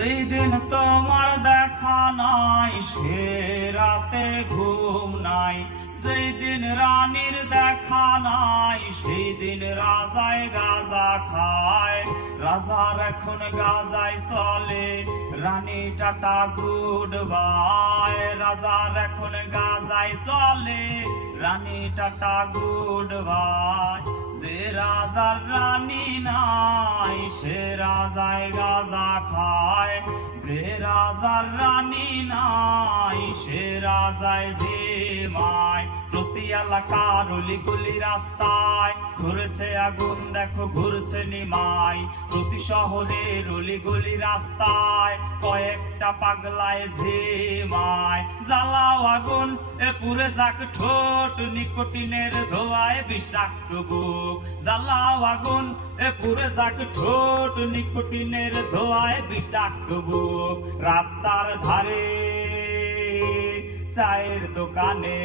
যেই দিন তোমার দেখা নাই সে রাতে ঘুম নাই, যেই দিন রানীর দেখা নাই সেই দিন রাজায় গাঁজা খায়। রাজার এখন গাঁজায় চলে, রানী টাটা গুড বাই। রাজার এখন গাঁজায় চলে, রানী টাটা গুড বাই। যে রাজার রানী নাই সে রাজায় গাঁজা খায়, যে রাজার রানী নাই সে রাজায় জিমায়। প্রতি এলাকার অলিগলি রাস্তায় ঘুরেছে আগুন, দেখো ঘুরছে নিমাই। প্রতি শহরের অলিগলি রাস্তায় কয়েকটা পাগলায় ঝিমায়। জ্বালাও আগুন এ পুরে যাক ঠোঁট, নিকোটিনের ধোঁয়ায় বিষাক্ত বুক। জ্বালাও আগুন এ পুরে যাক ঠোঁট, নিকোটিনের ধোঁয়ায় বিষাক্ত বুক। রাস্তার ধারে চায়ের দোকানে